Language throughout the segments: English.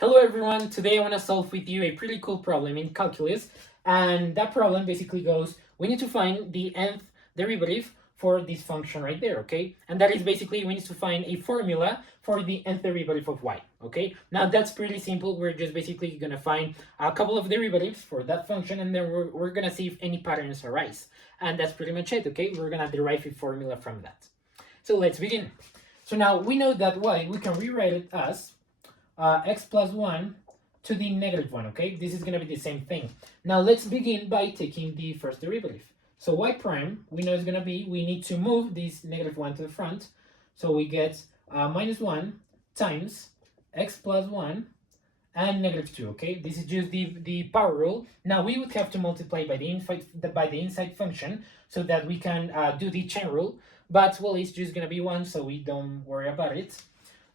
Hello everyone, today I want to solve with you a pretty cool problem in calculus, and that problem basically goes, we need to find the nth derivative for this function right there, okay? And that is basically, we need to find a formula for the nth derivative of y, okay? Now that's pretty simple, we're just basically going to find a couple of derivatives for that function, and then we're going to see if any patterns arise. And that's pretty much it, okay? We're going to derive a formula from that. So let's begin. So now we know that y, we can rewrite it as x plus 1 to the negative 1, okay? This is going to be the same thing. Now let's begin by taking the first derivative. So y prime, we know is going to be, we need to move this negative 1 to the front. So we get minus 1 times x plus 1 and negative 2, okay? This is just the power rule. Now we would have to multiply by the inside function so that we can do the chain rule. But, well, it's just going to be 1, so we don't worry about it.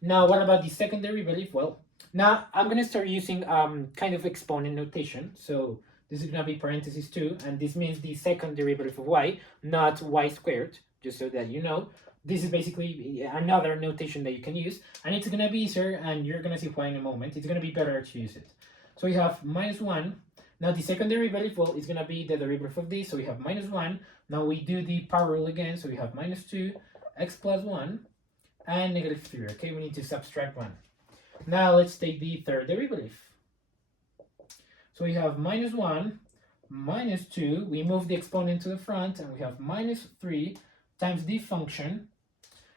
Now, what about the second derivative? Well, now I'm going to start using kind of exponent notation. So this is going to be parentheses 2, and this means the second derivative of y, not y squared, just so that you know. This is basically another notation that you can use, and it's going to be easier, and you're going to see why in a moment. It's going to be better to use it. So we have minus 1. Now the second derivative, well, is going to be the derivative of this, so we have minus 1. Now we do the power rule again, so we have minus 2, x plus 1, and negative 3, okay? We need to subtract 1. Now let's take the third derivative. So we have minus 1, minus 2, we move the exponent to the front, and we have minus 3 times the function,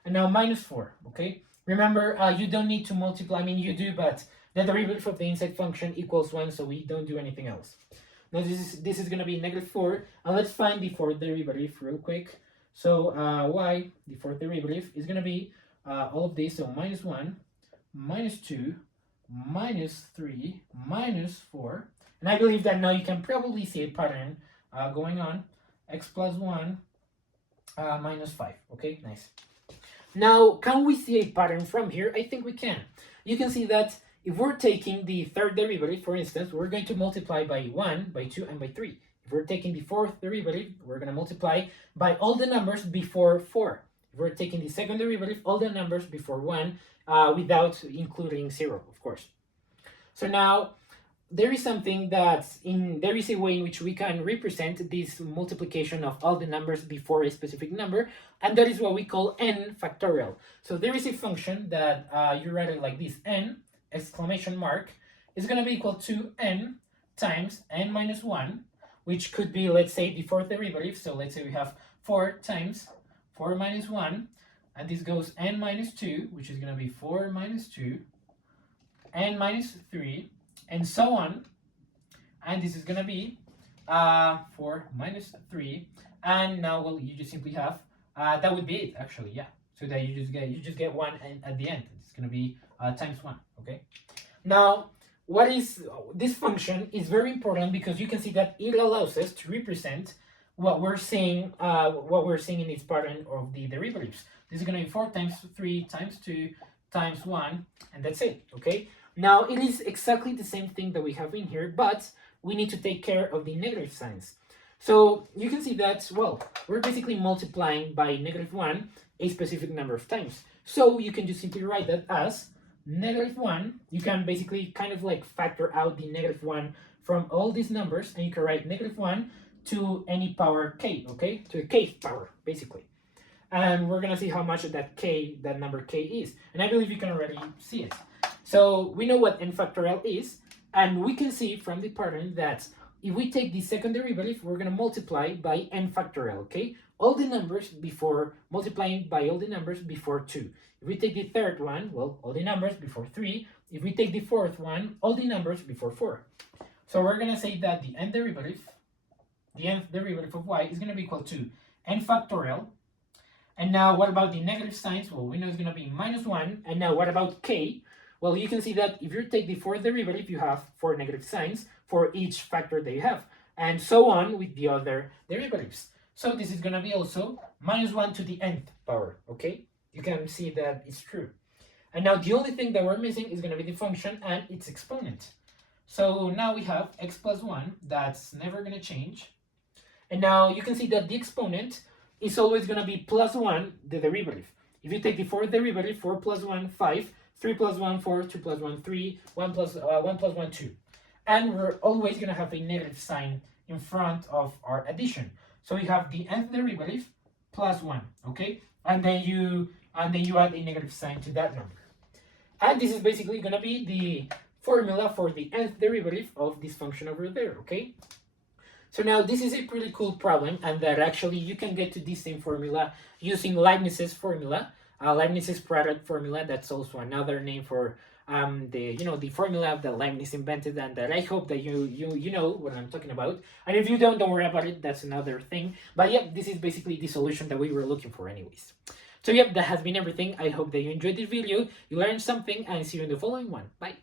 and now minus 4, okay? Remember, you don't need to multiply, I mean you do, but the derivative of the inside function equals 1, so we don't do anything else. Now this is going to be negative 4, and let's find the fourth derivative real quick. So y, the fourth derivative, is going to be all of this, so minus 1, minus 2, minus 3, minus 4. And I believe that now you can probably see a pattern going on. X plus 1 minus 5. Okay, nice. Now, can we see a pattern from here? I think we can. You can see that if we're taking the third derivative, for instance, we're going to multiply by 1, by 2, and by 3. If we're taking the fourth derivative, we're going to multiply by all the numbers before 4. If we're taking the second derivative, all the numbers before 1, without including 0, of course. So now, there is something there is a way in which we can represent this multiplication of all the numbers before a specific number, and that is what we call n factorial. So there is a function that you write it like this, n exclamation mark is going to be equal to n times n minus 1, which could be, let's say, the fourth derivative. So let's say we have 4 times 4 minus 1, and this goes n minus 2, which is going to be 4 minus 2, n minus 3, and so on. And this is going to be 4 minus 3, and now, well, you just simply have, that would be it, actually, yeah. So that you just get 1 at the end. It's going to be times 1, okay? Now, what is this function is very important because you can see that it allows us to represent what we're seeing in this pattern of the derivatives. This is going to be 4 times 3 times 2 times 1, and that's it, okay? Now, it is exactly the same thing that we have in here, but we need to take care of the negative signs. So you can see that, well, we're basically multiplying by negative 1 a specific number of times. So you can just simply write that as negative 1. You can basically kind of like factor out the negative 1 from all these numbers, and you can write negative 1 to any power k, okay? To the kth power, basically. And we're going to see how much of that number k is. And I believe you can already see it. So we know what n factorial is, and we can see from the pattern that if we take the second derivative, we're going to multiply by n factorial, okay? All the numbers before, multiplying by all the numbers before 2. If we take the third one, well, all the numbers before 3. If we take the fourth one, all the numbers before 4. So we're going to say that the nth derivative of y is going to be equal to n factorial. And now what about the negative signs? Well, we know it's going to be minus 1. And now what about k? Well, you can see that if you take the fourth derivative, you have 4 negative signs for each factor that you have, and so on with the other derivatives. So this is going to be also minus 1 to the nth power, okay? You can see that it's true. And now the only thing that we're missing is going to be the function and its exponent. So now we have x plus 1, that's never going to change. And now you can see that the exponent is always going to be plus 1, the derivative. If you take the fourth derivative, 4 plus 1, 5, 3 plus 1, 4, 2 plus 1, 3, 1 plus 1, 2. And we're always going to have a negative sign in front of our addition. So we have the nth derivative plus 1, okay? And then you add a negative sign to that number. And this is basically going to be the formula for the nth derivative of this function over there, okay? So now this is a pretty cool problem, and that actually you can get to this same formula using Leibniz's formula, Leibniz's product formula. That's also another name for the formula that Leibniz invented, and that I hope that you know what I'm talking about. And if you don't worry about it. That's another thing. But yeah, this is basically the solution that we were looking for, anyways. So yep, that has been everything. I hope that you enjoyed this video, you learned something, and see you in the following one. Bye.